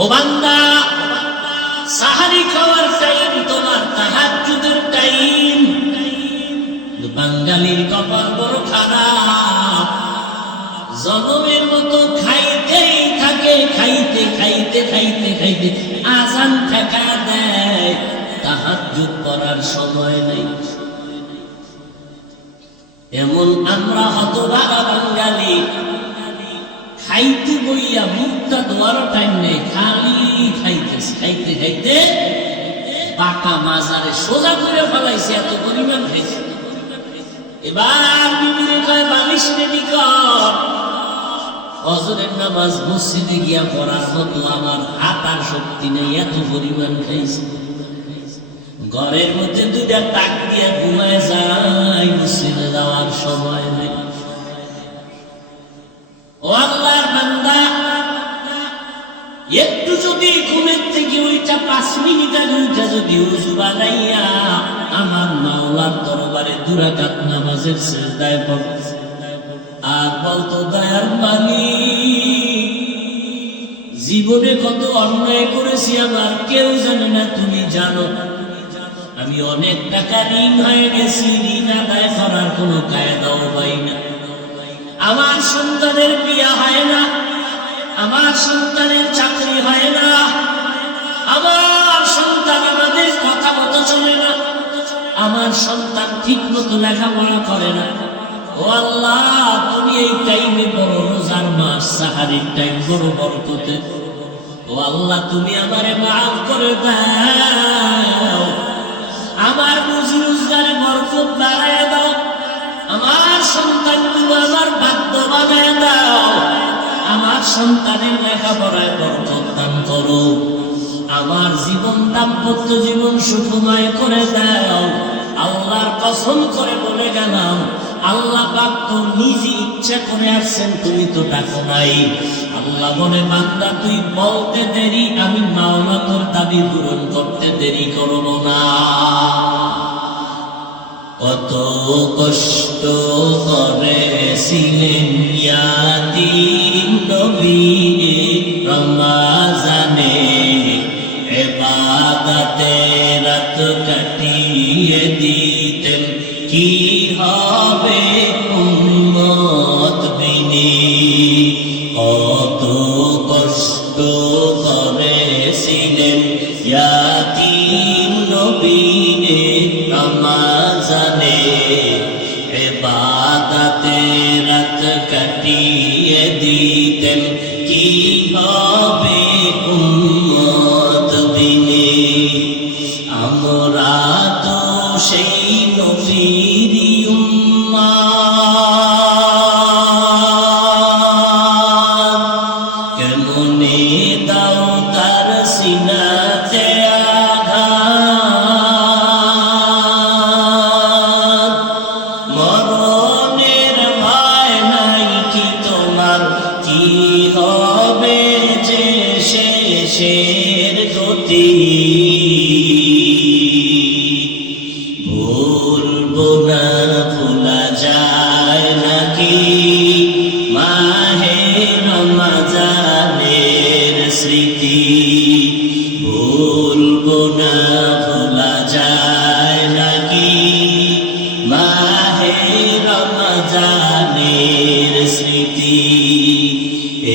ও বান্দা, সাহারি খাওয়ার টাইম তোমার তাহাজ্জুদের টাইম। বাঙালির কপাল বড় খারাপ, জনমের মতো খাইতেই থাকে, খাইতে খাইতে খাইতে খাইতে আজান ঠেকা দেয়, তাহাজ্জুদ করার সময় নেই। এমন আমরা হতভাগা বাঙালি, খাইতে বইয়া মুখটা ধোয়ার টাইম নেই, খালি খাইতেছে, খাইতে খাইতে পাকা মাজারে সোজা করে ফেলাইছে, এত পরিমাণ খাইছে। এবার বিবিরে কয় বালিশ রেডি কর, ফজরের নামাজ মসজিদে গিয়া পড়ার মতো আমার হাঁটার শক্তি নেই, এত পরিমাণ খাইছে। ঘরের মধ্যে দুইটা তাক দিয়ে ঘুমায় যায়, মসজিদে যাওয়ার সময় নেই। ও আল্লাহর বান্দা, একটু যদি ঘুমের থেকে ওইটা 5 মিনিটের ওইটা যদি উযু বানাইয়া আমার মাওলার দরবারে 2 রাকাত নামাজের সিজদায় পড়ে আর বলতো, দয়ার মালিক, জীবনে কত অন্যায় করেছি আমার কেউ জানে না, তুমি জানো। আমি অনেক টাকা ঋণ হয়ে গেছি, ঋণ আদায় করার কোনো কায়দাও পাই না। আমার সন্তানের বিয়ে হয় না, আমার সন্তানের চাকরি হয় না, আমার সন্তান আমাদের কথা মতো চলে না, আমার সন্তান ঠিক মতো লেখাপড়া করে না। ও আল্লাহ, তুমি এই টাইমে বড় রোজার মাস, সাহারির টাইম বড় বরকতের। ও আল্লাহ, তুমি আমারে মাফ করে দাও, আমার রুজি রোজগারে বরকত বাড়ায় দাও, আমার সন্তানগুলো আমার বাধ্য বানায় দাও, আমার সন্তানের লেখাপড়ায় বরকত দান করো, আমার জীবন দাম্পত্য জীবন সুখময় করে দাও। আল্লাহর কসম করে বলে গেলাম, আল্লাহ পাক তো নিজে ইচ্ছা করে আসছেন, তুমি তো ডাকো নাই। আল্লাহ বলে, বান্দা তুই বলতে দেরি, আমি মাওলা তোর দাবি পূরণ করতে দেরি করব না। কত কষ্ট করেছিলেন ইয়াতীম নবী রমজানে, ইবাদতে রাত কাটিয়ে দিতেন, কি হবে উম্মত বিনি। কত কষ্ট করেছিলেন ইয়াতীম নবী রমজানে, ইবাদতে রাত কাটিয়ে দিতেন, কি হবে উম্মত বিনি। আমরা তো সেই নবীরই উম্মত, কেমনে দাও তার সিনাতে আঘাত, মরণের ভয় নাই কি তোমার, কি হবে যে শেষের গতি। ভুলবো না, ভোলা যায় নাকি মাহে রমজানের স্মৃতি। ভুলবো না, ভোলা যায় নাকি মাহে রমজানের স্মৃতি।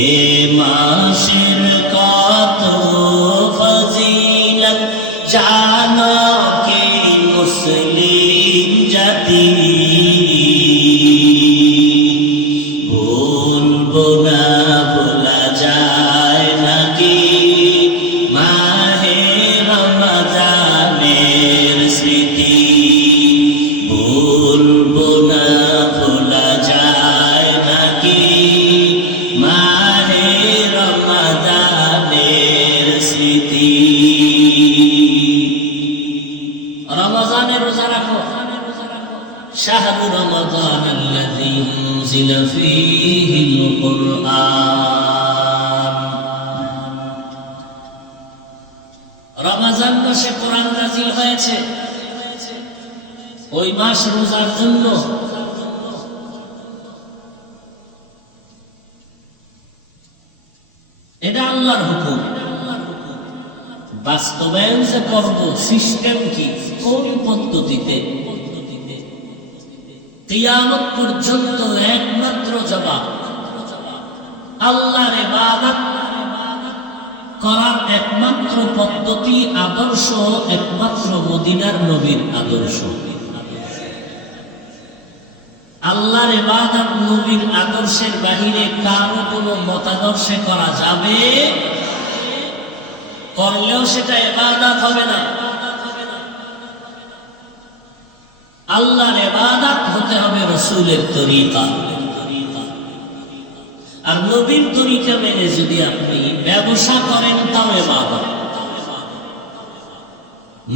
এ মাসের কত ফজিলত জানো কি মুসলিম জাতি। ভুলবো না, ভোলা যায় নাকি মাহে রমজানের স্মৃতি। ভুলবো না, ভোলা যায় নাকি মাহে রমজানের স্মৃতি। রমজানের রোজা রাখো, শাহরু রমজান আল্লাযী উনজিলা ফীহিল কুরআন। রমজান মাসে কোরআন নাযিল হয়েছে, ওই মাস রোজার জন্য। এটা আল্লাহর হুকুম। বাস্তবায়ন যে করব সিস্টেম কি, কোন পদ্ধতিতে, কিয়ামত পর্যন্ত একমাত্র জবাব আল্লাহর ইবাদত করার একমাত্র পদ্ধতি, আদর্শ একমাত্র মদিনার নবীর আদর্শ। আল্লাহর ইবাদত নবীর আদর্শের বাহিরে কারো কোনো মতাদর্শে করা যাবে, করলেও সেটা ইবাদত হবে না। আল্লাহর ইবাদত হতে হবে রাসূলের তরিকা, আর নবীর তরিকা মেনে যদি আপনি ব্যবসা করেন তাও ইবাদত।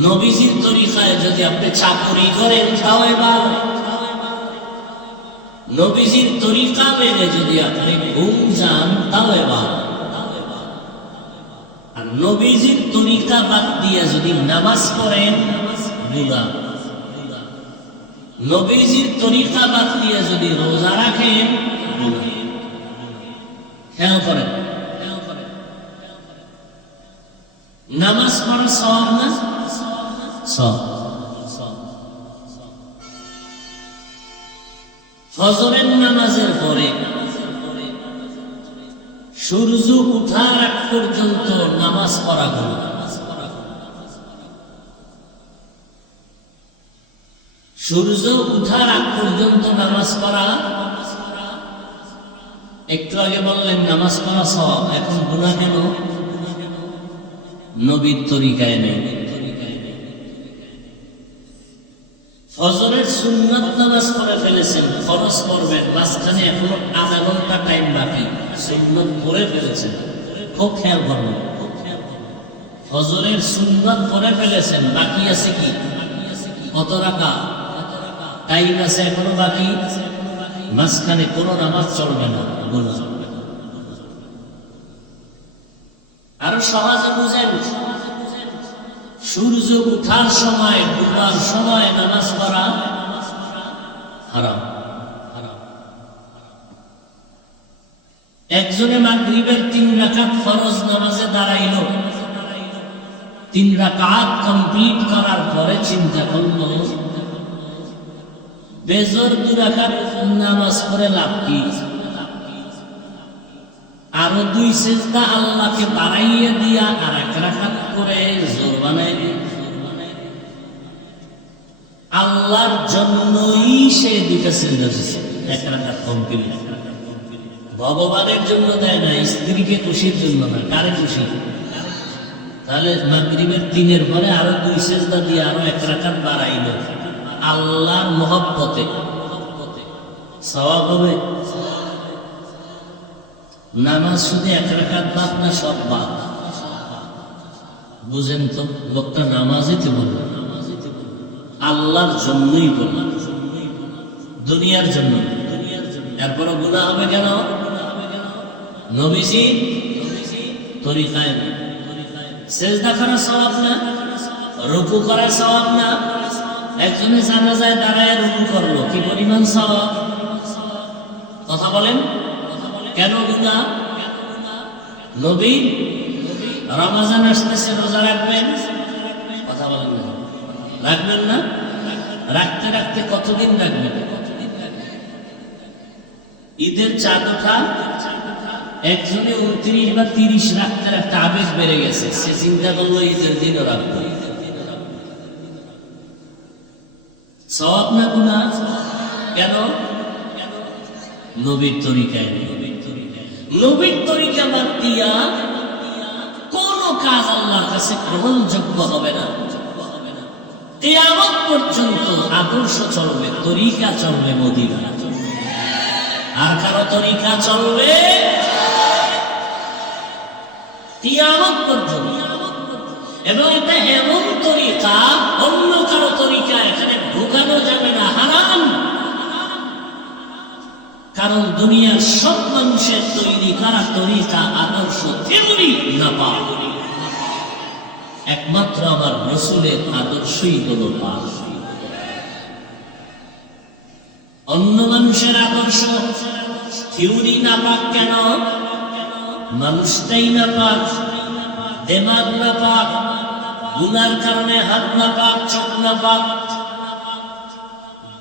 নবীজির তরিকায় যদি আপনি চাকরি করেন তাও ইবাদত। নবীজির তরিকা মেনে যদি আপনি ঘুম যান তাও ইবাদত। আর নবীজির তরিকা বাদ দিয়ে যদি নামাজ পড়েন গুনাহ। নবীজির তরিকা বাদ দিয়ে যদি রোজা রাখেন গুনাহ। খেয়াল করেন, নামাজ পড়া সওয়াব না? সওয়াব। ফজরের নামাজের পরে সূর্য উঠার আগ পর্যন্ত নামাজ পড়া হলো। সূর্য উঠার আগ পর্যন্ত নামাজ পড়া, একটু আগে বললেন নামাজ পড়া সওয়াব, এখন গুনাহ কেন? নবীর তরিকায় নেই। ফজরের সুন্নাত নামাজ পড়ে ফেলেছেন, ফরজ করবেন, মাঝখানে এখনো আধা ঘন্টা টাইম বাকি, সুন্নাত পড়ে ফেলেছেন, খুব খেয়াল করবেন। ফজরের সুন্নাত পড়ে ফেলেছেন, বাকি আছে কি? কত রাকাত? টাইম আছে এখনো বাকি, মাঝখানে কোনো নামাজ চলবে না, গুনাহ। আরো সহজে বুঝেন, সূর্য উঠার সময় ডুবার সময় নামাজ পড়া হারাম। একজনে মাগরিবের 3 রাকাত ফরজ নামাজে দাঁড়াইল, 3 রাকাত কমপ্লিট করার পরে চিন্তা করল বেজর 2 রাকাত নামাজ পড়ে লাভ কি? আরো 2 সেজদা আল্লাহকে বাড়াইয়া দিয়া আর 1 রাকাত করে জোর বানাই দিয়ে আল্লাহর জন্যই সে 2টা সেজদা দিয়েছে, 1 রাকাত কমপ্লিট। ভগবানের জন্য দেয় না, স্ত্রীকে খুশির জন্য না, কারে খুশি? তাহলে মাগরিবের 3-এর পরে আরো 2 সেজদা দিয়ে আরো 1 রাকাত বাড়াইল, আল্লাহর মহব্বতে সওয়াব হবে। নামাজ শুধু 1 রাকাত বাদ না, সব বাদ। বুঝেন তো, লোকটা নামাজেতে বলল, আল্লাহর জন্যই বলল, দুনিয়ার জন্য। এরপরে গুনাহ হবে কেন? নবীজি তরিকায়। সেজদা করা সওয়াব না? রুকু করা সওয়াব না? একজনে জানাজায় দাঁড়ায় রুকু করলো, কি পরিমাণ সওয়াব? কথা বলেন, কেন গুনাহ? নবী রমজান আসতেছে, রোজা রাখবেন, কথা বলেন না, রাখবেন না? রাখতে রাখতে কতদিন রাখবেন? ঈদের চাঁদ ওঠা, একজনে 29 বা 30 রাখতে রাখতে আবেগ বেড়ে গেছে, সে চিন্তা করলো ঈদের দিনও রাখবো। সওয়াব না গুনাহ? কেন? নবীর তরিকায়। নবীর তরিকা বাদ দিয়া কোন কাজ আল্লাহর কাছে গ্রহণযোগ্য হবে না। কিয়ামত পর্যন্ত আদর্শ চলবে, তরিকা চলবে মদিনা, আর কারো তরিকা চলবে কিয়ামত পর্যন্ত। এবং এটা এমন তরিকা, অন্য কারো তরিকা এখানে ঢোকানো যাবে না, হারাম। কারণ দুনিয়ার সব মানুষের তৈরি করা তরিকা, আদর্শ, থিওরি নাপাক। একমাত্র আমার রাসূলের আদর্শই হলো পাক। অন্য মানুষের আদর্শ, থিওরি নাপাক। কেন? মানুষটাই নাপাক, দেমাগ নাপাক, গুনার কারণে হাত না পাক, চোখ না পাক,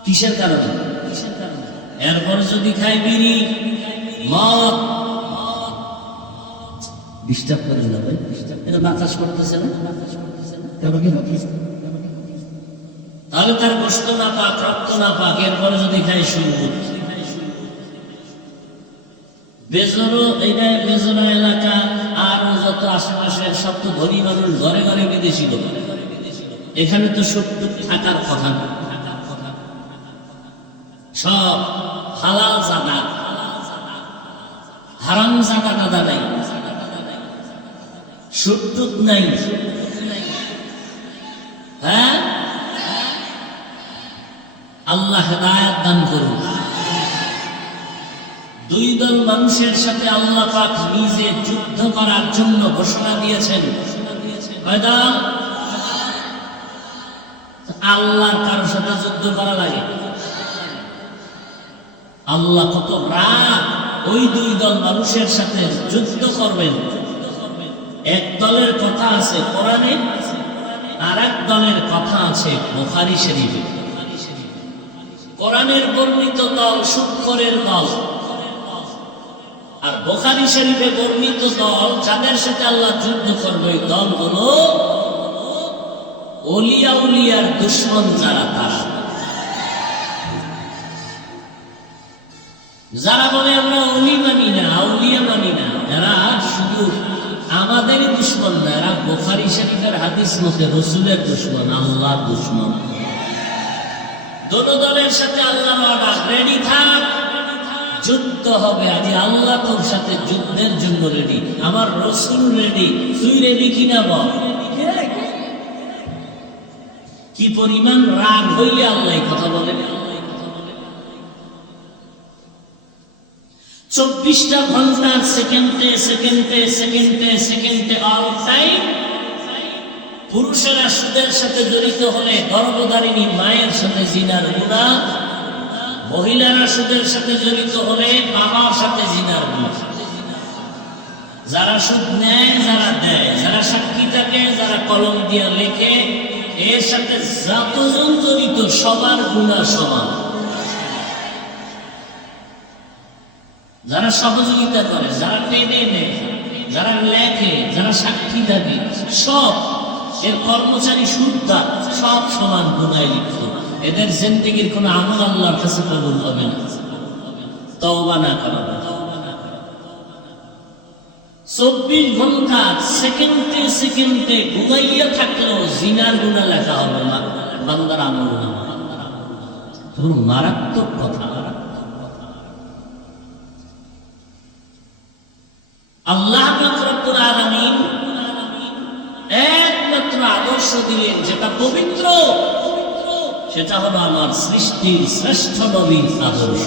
কিসের কারণে? এরপরে যদি খাই বিড়ি, মদ, ডিস্টার্ব করেন না ভাই, এটা বাতাস করতেছে না, তাহলে তার গোশত না পাক, রক্ত না পাক। এরপরে যদি খাই সুদ, বেজরো, এইটা বেজরা এলাকা আর যত আশেপাশের সব তো ধনী মানুষ, ঘরে ঘরে বিদেশি লোক, এখানে তো সত্য থাকার কথা না, সব হালাল জাদা, হারাম জাদা টাদা নাই, সত্য নাই। হ্যাঁ, আল্লাহ হেদায়েত দান করুন। দুই দল মানুষের সাথে আল্লাহ পাক নিজে যুদ্ধ করার জন্য ঘোষণা দিয়েছেন। কয় দল? আল্লাহর কারোর সাথে যুদ্ধ করা লাগে? আল্লাহ কত রাগ ওই দুই দল মানুষের সাথে যুদ্ধ করবেন। এক দলের কথা আছে কোরআনে, আর এক দলের কথা আছে বুখারী শরীফে। কোরআনের বর্ণিত দল সুদখোরের দল, আর বুখারী শরীফে বর্ণিত দল যাদের সাথে আল্লাহ যুদ্ধ করবে, ওই দল হলো ওলিয়া উলিয়ার দুশ্মন যারা, তারা যারা বলে আমরা ওলি মানি না, আউলিয়া মানি না, এরা শুধু আমাদেরই দুশ্মন না, এরা বুখারী শরীফের হাদিস মতে রাসূলের দুশ্মন, আল্লাহর দুশ্মন। দোনো দলের সাথে আল্লাহ ওয়াদা, রেডি থাক, যুদ্ধ হবে। আজ আল্লাহ তোর সাথে যুদ্ধের জন্য রেডি, আমার রাসূল রেডি, তুই রেডি কিনা বল। কি পরিমাণ রাগ হইলে আল্লাহ কথা বলেন। 24টা ঘন্টার সেকেন্ডে সেকেন্ডে সেকেন্ডে সেকেন্ডে অল টাইম পুরুষেরা সুদের সাথে জড়িত হলে গর্ভধারিণী মায়ের সাথে জিনার গুনাহ, মহিলারা সুদের সাথে জড়িত হলে বাবার সাথে জিনার গুনাহ। যারা সুদ নেয়, যারা দেয়, যারা সাক্ষী থাকে, যারা কলম দিয়ে লেখে, এর সাথে যতজন জড়িত সবার গুনাহ সমান। যারা সহযোগিতা করে, যারা টেনে নেয়, যারা লেখে, যারা সাক্ষী থাকে, সব এর কর্মচারী সুদদার, সব সমান গুনাহে লিপ্ত। এদের জিন্দেগির কোন আমল আল্লাহর কাছে কবুল হবে না, তওবা না করা। 24 ঘন্টা সেকেন্ডে সেকেন্ডে ঘুমাইয়া থাকলেও জিনার গুনাহ লেখা হবে না, বান্দার আমল না। মারাত্মক কথা। আল্লাহ রাব্বুল আলামিন একমাত্র আদর্শ দিলেন যেটা পবিত্র, সেটা হলো আমার সৃষ্টির শ্রেষ্ঠ নবীর আদর্শ।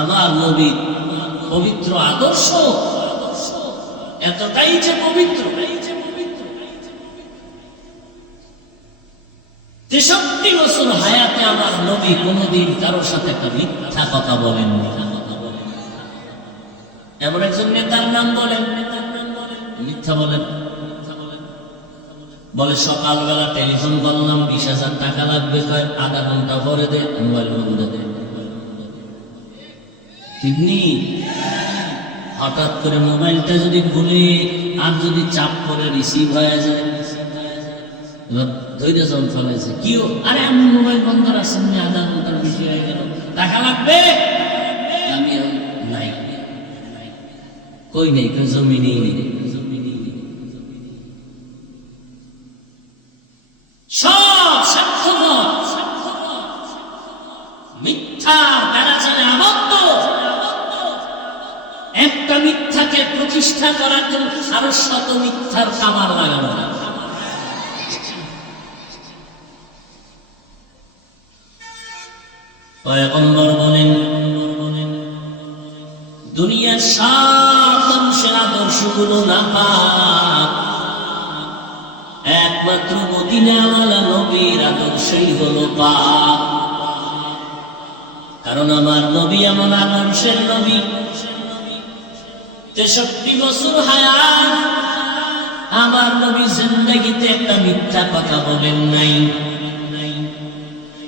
আমার নবীর পবিত্র আদর্শ এতটাই যে পবিত্র, 63 বছর হায়াতে আমার নবী কোনদিন কারোর সাথে একটা মিথ্যা কথা বলেননি। এমন একজন নেতার নাম বলেন, মিথ্যা বলেন। বলে সকালবেলা টেলিফোন করলাম, 20,000 টাকা লাগবে, কয় আধা ঘন্টা পরে দে, মোবাইল বন্ধ দে। তিনি হঠাৎ করে মোবাইলটা যদি ভুলে আর যদি চাপ করে রিসিভ হয়ে যায়, ধৈর্য জন ফেলেছে, কি আরে আমি মোবাইল বন্ধ রাখছেন, আধা ঘন্টার বেশি হয়ে গেল, টাকা লাগবে। আমি নাই, কই নেই, জমি নেই। সব স্বার্থপর, মিথ্যা বেড়া চলে আবদ্ধ। একটা মিথ্যাকে প্রতিষ্ঠা করার জন্য আরো শত মিথ্যার কামার লাগানো। পয়গম্বর বলেন, দুনিয়ার সব মানুষের আদর্শগুলো নাপাক, একমাত্র মদিনাওয়ালা নবীর আদর্শই হলো পাক। কারণ আমার নবী এমন আদর্শের নবী, 63 বছর হায়াত, আমার নবী জিন্দেগিতে একটা মিথ্যা কথা বলেন নাই।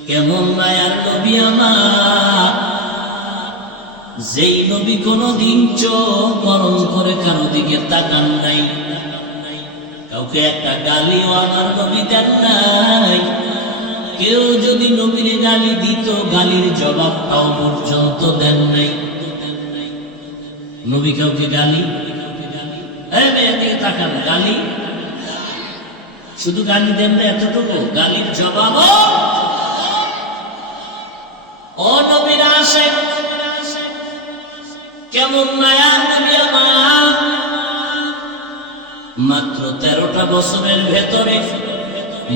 কেমন মায়ার নবী আমার, যেই নবী কোনদিন চোখ গরম করে কারো দিকে তাকান নাই, কাউকে একটা গালিও আমার নবী দেন নাই। কেউ যদি নবীর গালি দিত, গালির জবাবটাও পর্যন্ত দেন নাই। নবী কাউকে গালি, তাকান, গালি শুধু গালি দেন না এতটুকু, গালির জবাব ও নবীর আসে। কেমন মায়া নবী আমার, মাত্র 13টা বছরের ভেতরে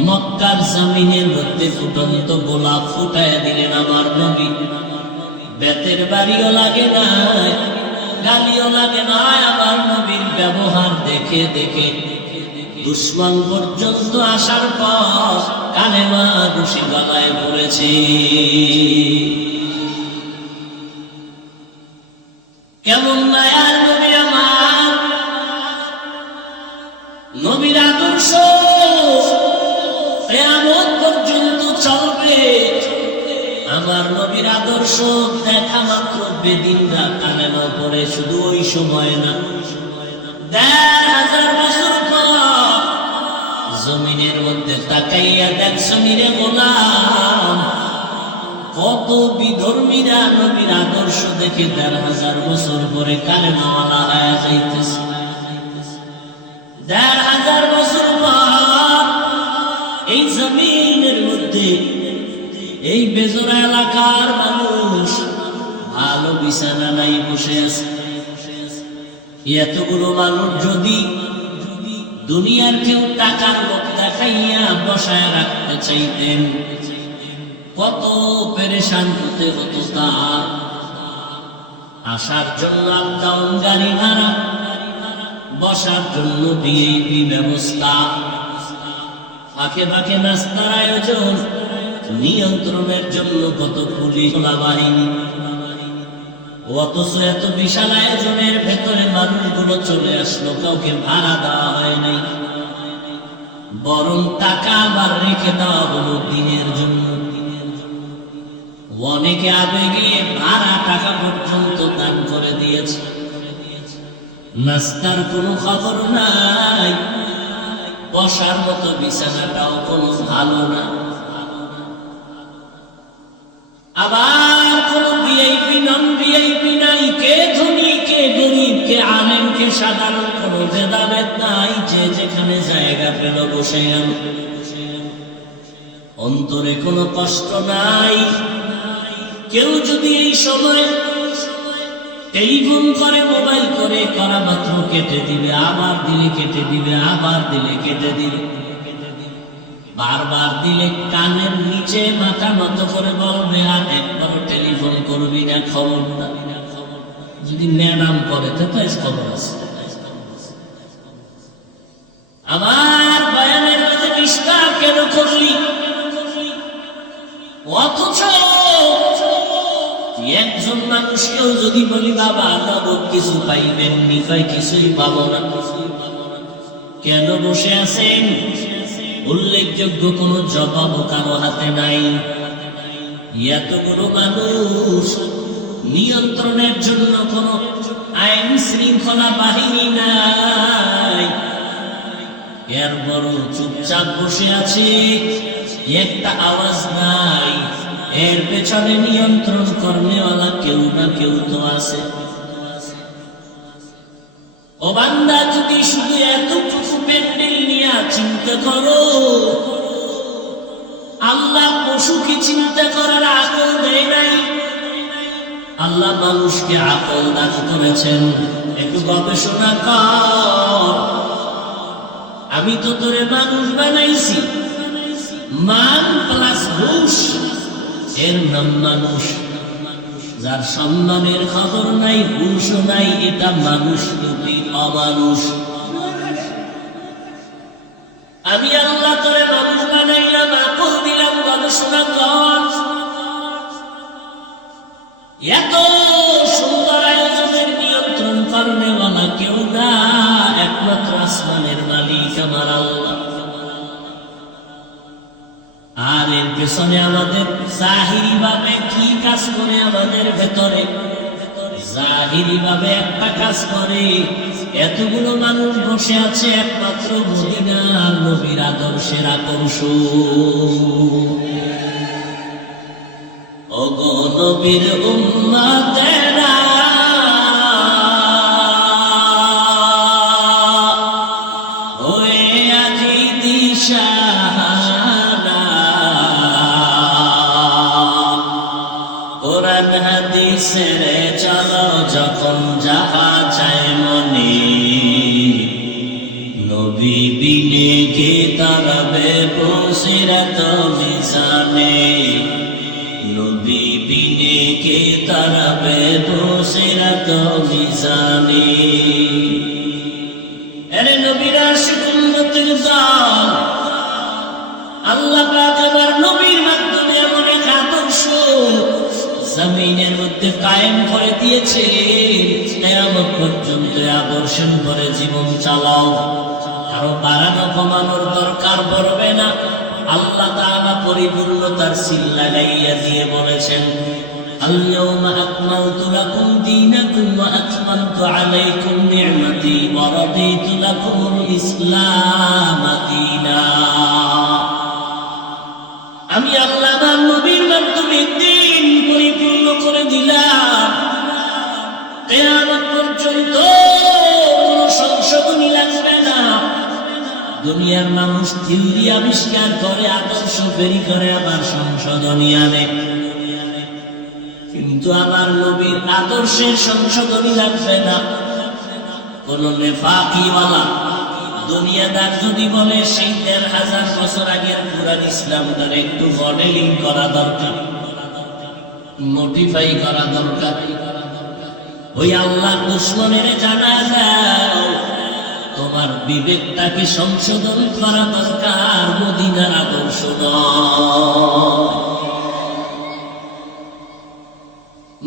মক্কার জমিনের মধ্যে ফুটন্ত গোলাপ ফুটায় দিলেন আমার নবী। বেতের বাড়িও লাগে না, গালিও লাগে না। আমার নবীর ব্যবহার দেখে দেখে দুশ্মন পর্যন্ত আসার পর কালেমা ঘুষি গলায় পড়েছে। কেমন মায়ার নবী আমার, নবীর আদর্শ কিয়ামত পর্যন্ত চলবে। আমার নবীর আদর্শ দেখা মাত্র বেদিনরা কালেমা পড়ে, শুধু ওই সময় না, 1000 বছর পর জমিনের মধ্যে তাকাইয়া দেখছনি রে গোলাম, কত বিধর্মীরা নবীর আদর্শ দেখে 1000 বছর পরে কালেমাওয়ালা হয়ে যাইতেছে। 1000 বছর পর এই জমিনের মধ্যে এই বেজোড়া এলাকার মানুষ ভালো বিছানা নাই বসে আছে। এতগুলো মানুষ যদি দুনিয়ার কেউ টাকার লোক দেখাইয়া বসায় রাখতে চাইতেন, কত পেরেশান হতে হতো তার। আসার জন্য আপ-ডাউন গাড়ি ভাড়া, বসার জন্য ভিআইপি ব্যবস্থা, ফাঁকে ফাঁকে নাস্তার আয়োজন, নিয়ন্ত্রণের জন্য কত পুলিশ বাহিনী। অথচ এত বিশাল আয়োজনের ভেতরে মানুষগুলো চলে আসলো, কাউকে ভাড়া দেওয়া হয় নাই, বরং টাকা আবার রেখে দেওয়া হলো দিনের জন্য। অনেকে আবেগে ভাড়া টাকা পর্যন্ত দান করে দিয়েছে। নাস্তার কোনো খবর নাই, বসার মতো বিছানাটাও কোনো ভালো না। আবার কোন ভিআইপি নন ভিআইপি নাই, কে ধনী কে গরিব, কে আলেম কে সাধারণ, কোন ভেদাভেদ নাই। যে যেখানে জায়গা পেল বসে গেল, অন্তরে কোনো কষ্ট নাই। কেউ যদি এই সময় টেলিফোন করে, মোবাইল করে, করা মাত্র কেটে দিবে, আবার দিলে কেটে দিবে, আবার দিলে কেটে দিবে, বারবার দিলে কানের নিচে মাথা নত করে বলবে, আর একবারও টেলিফোন করবি না, খবর না। যদি ম্যাডাম করে তো খবর আছে। আমার বয়ানের মধ্যে ডিস্টার্ব কেন করলি? অথচ একজন মানুষকেও যদি বলি বাবা নগদ কিছু পাইবেন, নিফাই কিছুই পাবো না, কেন বসে আছেন? উল্লেখযোগ্য কোন জবাব কারো হাতে নাই। এতগুলো মানুষ, নিয়ন্ত্রণের জন্য কোন আইন শৃঙ্খলা বাহিনী নাই, এরপরও চুপচাপ বসে আছে, একটা আওয়াজ নাই। এর পেছনে নিয়ন্ত্রণ করনেওয়ালা কেউ না কেউ তো আছে। ও বান্দা, যদি শুধু এতটুকু প্যান্ডেল নিয়ে চিন্তা করো, আল্লাহ পশুকে চিন্তা করার আকল দেয় নাই, আল্লাহ মানুষকে আকল দান করেছেন। একটু গবেষণা কর। আমি তো তোরে মানুষ বানাইছি, মান প্লাস হুশ, এর নাম মানুষ। যার সম্মানের খবর নাই, হুশও নাই, এটা মানুষ রূপী অমানুষ। আমি আল্লাহ তোরে মানুষ বানাইলাম, আকল দিলাম, গবেষণা কর। এত সুন্দর আয়োজনের নিয়ন্ত্রণ করনেওয়ালা কেউ না, একমাত্র আসমানের মালিক আমার আল্লাহ। আর এর পেছনে আমাদের জাহিরি ভাবে কি কাজ করে? আমাদের ভেতরে জাহিরি ভাবে একটা কাজ করে, এতগুলো মানুষ বসে আছে একমাত্র মদিনার নবীর আদর্শের আকর্ষণ। ওগো নবীর উম্মতেরা, হয়ে আজি দিশাহারা, কোরআন হাদিসের চলো যখন যাহা চায় মনে, নবী বিনে কে তারাবে বসিরাত মিজানে, নবী বিনে কে তারাবে বসিরাত মিজানে। আরে নবীর আশিক উম্মতের দল, আল্লাহ পাক আমার নবীর মাধ্যমে এমন এক আদর্শ জমিনের মধ্যে কায়েম করে দিয়েছে, কিয়ামত পর্যন্ত আদর্শের উপরে জীবন চালাও। কারো বাড়ানো কমানোর দরকার পড়বে না। আল্লাহ তাআলা পরিপূর্ণতার সিল লাগাইয়া দিয়ে বলেছেন, আল-ইয়াওমা আকমালতু লাকুম দীনাকুম ওয়া আতমামতু আলাইকুম নি'মাতি ওয়া রাদিতু লাকুমুল ইসলাম দীনা। আমি আল্লাহ আমার নবীর মাধ্যমে দিন পরিপূর্ণ করে দিলাম। কিয়ামত পর্যন্ত কোনো সংশোধনী লাগবে না। দুনিয়ার মানুষ থিওরি আবিষ্কার করে, আদর্শ বেরি করে, আবার সংশোধনী আনে, কিন্তু আমার নবীর আদর্শের সংশোধনী লাগবে না। কোন নেফাকিওয়ালা দুনিয়াদার যদি বলে সেই ১,৫০০ বছর আগের পুরান ইসলাম তার একটু মডেলিং করা দরকার, মডিফাই করা দরকার, ওই আল্লাহ দুশমনের জানা দাও তোমার বিবেকটাকে সংশোধন করা দরকার, মদিনার আদর্শ নয়।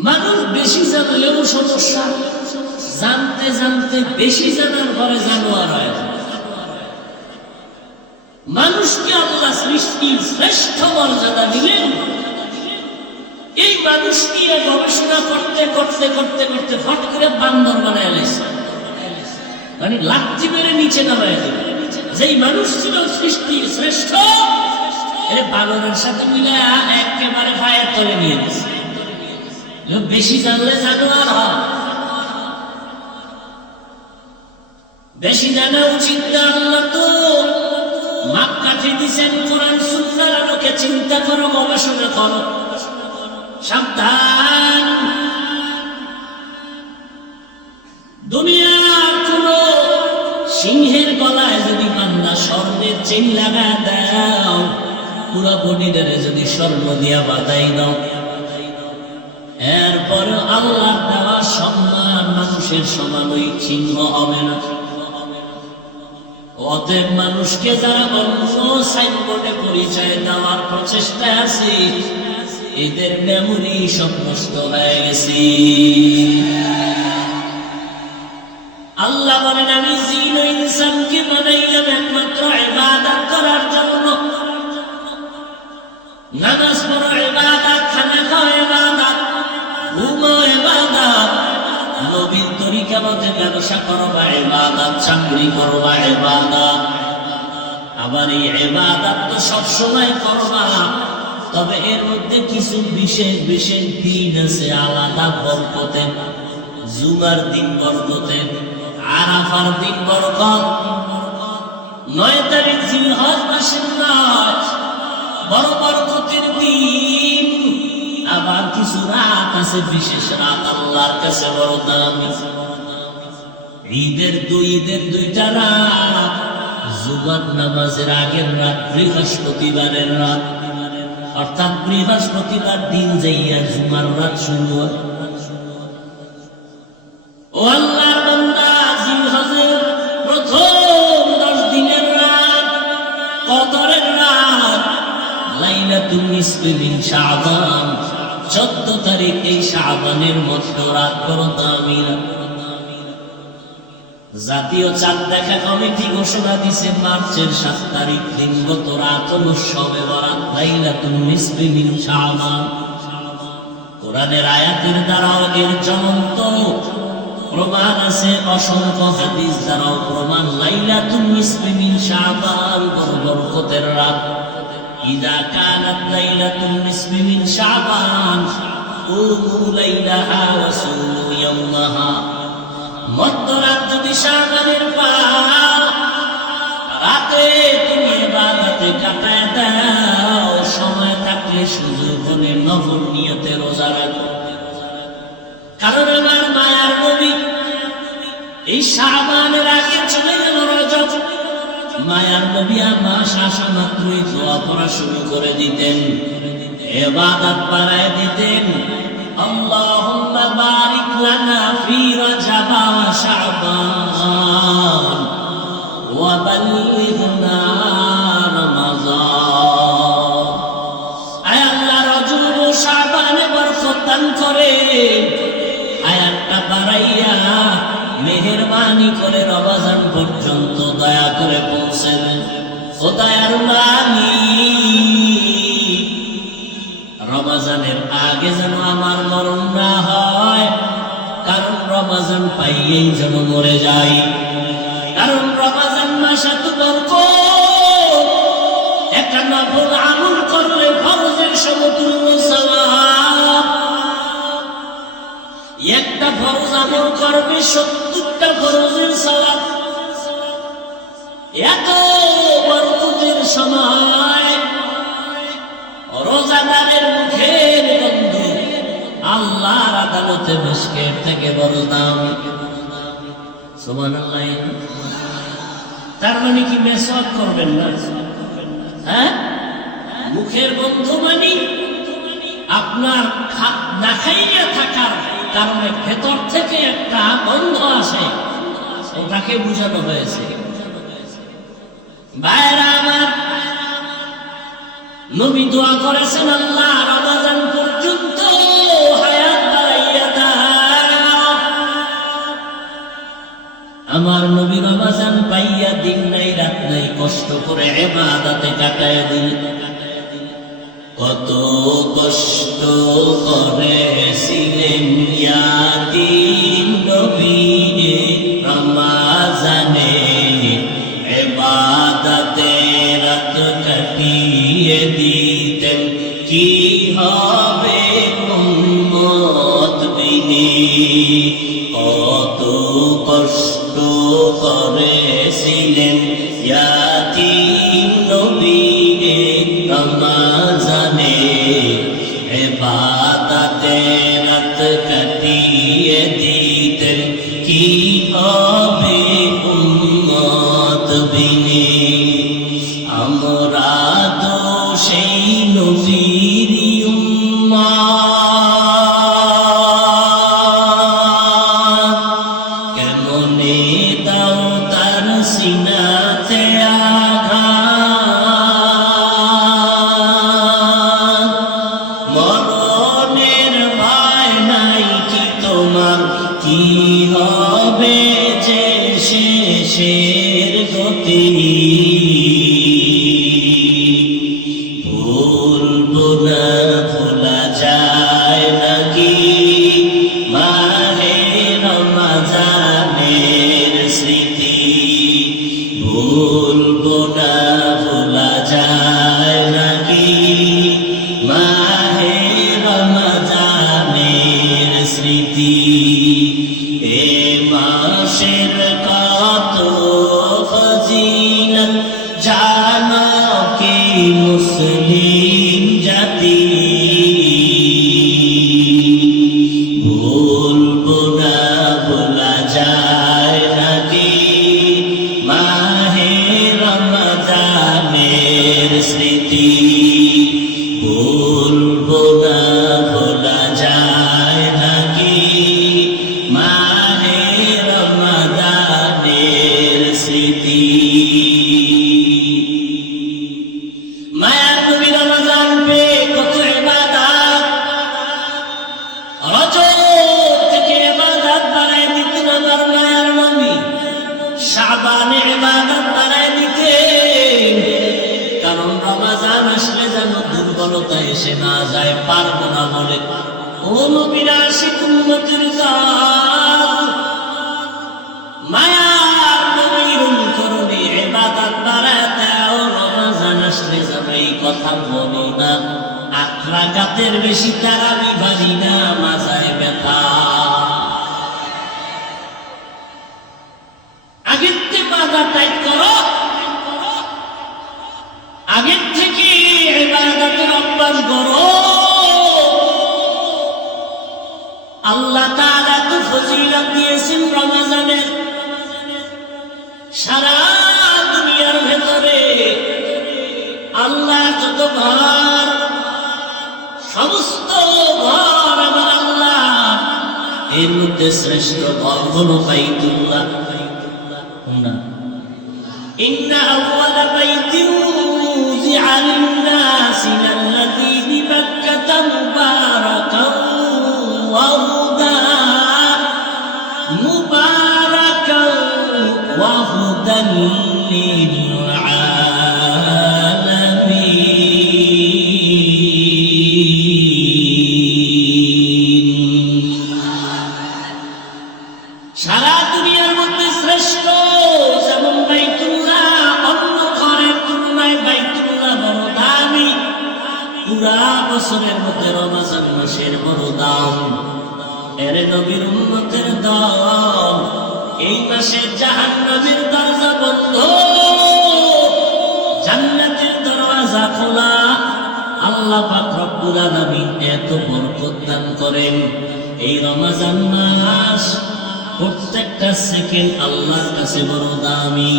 মানুষ বেশি জানলেও সমস্যা, জানতে জানতে বেশি জানার পরে জানোয়ার হয়। মানুষকে আল্লাহ সৃষ্টির শ্রেষ্ঠ মর্যাদা দিলেন, এই মানুষ নিয়ে গবেষণা করতে করতে করতে করতে ফট করে বান্দর বানায় লাইছে, মানে লাঠি মেরে নিচে নামায় দেবে। যেই মানুষ ছিল সৃষ্টির শ্রেষ্ঠ, এর বানরের সাথে মিলে একেবারে পায়ের তলে নিয়ে গেছে। বেশি জানলে জানোয়ার হয়। বেশি জানা উচিত না। আল্লাহ তো মাপকাঠি দিয়েছেন কোরআন সুন্নাহর আলোকে। চিন্তা করো, গবেষণা করো, সাবধান। দুনিয়ার কোন সিংহের গলায় যদি বান্দা স্বর্ণের চেইন লাগা দাও, পুরো বডিটারে যদি স্বর্ণ দিয়া বাঁধাই দাও, এরপরে আল্লাহর দেওয়া সম্মান মানুষের সমান ওই চিহ্ন হবে না। অতএব মানুষকে যারা অন্য সাইনবোর্ডে পরিচয় দেওয়ার প্রচেষ্টায় আছে, এদের মেমোরি সব নষ্ট হয়ে গেছে। আল্লাহ বলেন, আমি জিন ও ইনসানকে বানাইলাম একমাত্র ইবাদত করার জন্য। নামাজ পড়ো ইবাদত, খানা খাও ইবাদত, ঘুমাও ইবাদত, নবীর তরিকা মতে ব্যবসা করো বা ইবাদত, চাকরি করো বা ইবাদত। আবার এই ইবাদত তো সবসময় করবা, তবে এর মধ্যে কিছু বিশেষ বিশেষ দিন আছে আলাদা বরকতের। জুমার দিন বরকতের, আরাফার দিন বরকত, ৯ তারিখ জিলহজ মাসের রাত বড় বরকতের দিন। আবার কিছু রাত আছে বিশেষ রাত, আল্লাহর কাছে বড় দামি। ঈদের দুইটা রাত, জুমার নামাজের আগের রাত, বৃহস্পতিবারের রাত, অর্থাৎ বৃহস্পতিবার দিন যাইয়া জুমার রাত শুরু হয়। ও আল্লাহর বান্দা, জিলহজের প্রথম 10 দিনের রাত, কদরের রাত, লাইলাতুল নিসফি মিন শাবান, 14 তারিখ এই শাবানের মধ্যরাত বড় দামি রাত। জাতীয় চাঁদ দেখা কমিটি ঘোষণা দিছে মার্চের 7 তারিখ দিনগত রাত হলো শবে বরাত লাইলাতুল নিসফি মিন শাবান। কোরআনের আয়াতের দ্বারাও এর জ্বলন্ত প্রমাণ আছে, অসংখ্য হাদিস দ্বারাও প্রমাণ। লাইলাতুল নিসফি মিন শাবান বরকতের রাত। ইযা কানাত লাইলাতুল নিসফি মিন শাবান কুমু লাইলাহা ওয়া সুমু ইয়াওমাহা। মধ্যরাত যদি শাবানের রাতে তুমি ইবাদতে কাটায় দাও, সময় থাকলে সুযোগ হলে নফল নিয়তে রোজা রাখো। কারণ আমার মায়ার নবী এই শাবানের আগে চলে গেল রজব। মায়ার নবী মাস আসা মাত্রই দোয়া পড়া শুরু করে দিতেন, ইবাদত বাড়ায় দিতেন। আল্লাহুম্মা বারিক লানা ফি রজব ওয়া শাবান ওয়া বাল্লিগনা রমাযান। আয় আল্লাহ, রজব ও শাবানে বরকত দান করে, আয়াতটা বাড়াইয়া মেহেরবানি করে রমজান পর্যন্ত দয়া করে পৌঁছে দেন। ও দয়ার মালিক, রমজানের আগে যেন আমার মরণ না হয়, কারণ রমজান পাইয়েই যেন মরে যাই। কারণ রমজান মাস এত বরকত, একটা নফল আমল করলে ফরজের সমতুল্য সওয়াব। একটা ফরজ আমল করবে 70টা ফরজের সওয়াব। এত বরকতের সময় রোজাদারের মুখের গন্ধ আল্লাহর আদালতে মিশকের থেকে বড় দাম। সুবহানাল্লাহ। তার মানে কি মেসওয়াক করবেন না? হ্যাঁ, মুখের গন্ধ মানে আপনার না খাইয়া থাকার কারণে ভেতর থেকে একটা গন্ধ আসে, ওটাকে বুঝানো হয়েছে। ভাইরা আমার, নবী দোয়া করেছেন, আল্লাহ রমজান পর্যন্ত হায়াত বাড়াইয়া দাও। আমার নবী রমজান পাইয়া দিন নাই রাত নাই কষ্ট করে ইবাদতে কাটায় দিন। কত কষ্ট করেছিলেন ইয়াতিম নবী রমজানে, ইবাদতে রাত কাটিয়ে দিতেন। কি হবে উম্মত বিনি, কত কষ্ট করেছিলেন ইয়াতিম নবী রমজানে, ইবাদতে রাত কাটিয়ে দিতেন। কি হবে উম্মত বিনি, আমরা তো সেই নবীর উম্মত। কেমনে দাও তার সিনাতে আঘাত, মরণের ভয় নাই কি তোমার, কি হবে যে শেষের গতি। ভুলবো না, ভোলা যায় নাকি মাহে রমজানের স্মৃতি। ভুলবো না, ভোলা যায় নাকি মাহে রমজানের স্মৃতি। এ মাসের কত ফজিলত জানো কি মুসলিম জাতি। ভুলবো না, ভোলা যায় নাকি মাহে রমজানের স্মৃতি। ভুলবো না, ভোলা যায় নাকি মাহে রমজানের স্মৃতি। মায়ার নবী রমজান পেয়ে কত ইবাদত, রজব থেকে ইবাদত বাড়ায় দিতেন আমার মায়ার নবী। ইবাদত বাড়ায় দিতে, কারণ রমজান আসলে যেন দুর্বলতা এসে না যায়, পারবো না বলে। ও নবীর আশিক উম্মতের দল, মায়ার নবীর অনুকরণে ইবাদত বাড়ায় দাও। রমজান আসলে যেন এই কথা বলো না, 8 রাকাতের বেশি তারাবি বাড়ি না, মাজায় ব্যথা। আগের থেকে বাধা টাইট করো, আগের থেকে ইবাদতের অভ্যাস করো। আল্লাহ তাআলা তো ফজিলত দিয়েছেন রমজানের। সারা দুনিয়ার ভেতরে আল্লাহ যত ঘর, সমস্ত ঘর আমার আল্লাহ, এর মধ্যে শ্রেষ্ঠ ঘর হলো বাইতুল্লাহ। ইন্না আউওয়ালা বাইতিন উযিআ লিন-নাসি লাল্লাযী বিবাক্কাতা মুবারাকান ওয়া হুদান, মুবারাকান ওয়া হুদান লিল-আলামিন। সারা দুনিয়ার মধ্যে শ্রেষ্ঠ যেমন বাইতুল্লাহ, অন্য ঘরের তুলনায় বাইতুল্লাহ বড় দামি। পুরা বছরের মধ্যে রমজান মাসের বড় দাম। এর নবীর উম্মতের দল, এই মাসে জাহান্নামের দরজা বন্ধ, জান্নাতের দরওয়াজা খোলা। আল্লাহ পাক রব্বুল আলামিন এত বরকত দান করেন। এই রমজান মাস প্রত্যেকটা সেকেন্ড আল্লাহর কাছে বড় দামি।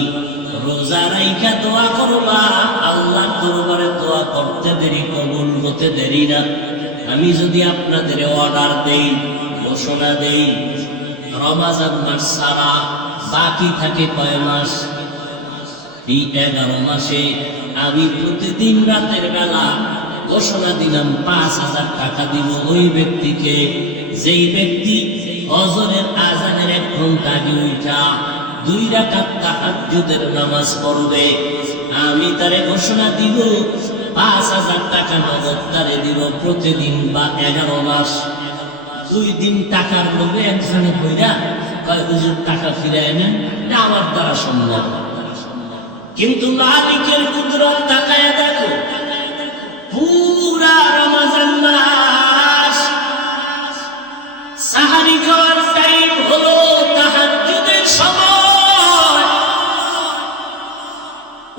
রোজা রাইখা দোয়া করবা, আল্লাহর দরবারে দোয়া করতে দেরি, কবুল হতে দেরি না। আমি যদি আপনাদের অর্ডার দেই, ঘোষণা দেই, রমজান মাস ছাড়া বাকি থাকে কয় মাস? এই 11 মাসে আমি প্রতিদিন রাতের বেলা ঘোষণা দিলাম 5,000 টাকা দিব ওই ব্যক্তিকে, যেই ব্যক্তি ফজরের আজানের 1 ঘন্টা আগে উঠা 2 রাকাত তাহাজ্জুদের নামাজ পড়বে। আমি তারে ঘোষণা দিব 5,000 টাকা নগদ তারে দিব প্রতিদিন, বা 11 মাস। 2 দিন টাকার লোভে একজনে কইরা কয় হুজুর টাকা ফিরায় নেন, এটা আমার দ্বারা সম্ভব। কিন্তু মালিকের কুদরত তাকায় দেখো, পুরা রমজান মাস সাহারি খাওয়ার টাইম হলো তাহাজ্জুদের সময়,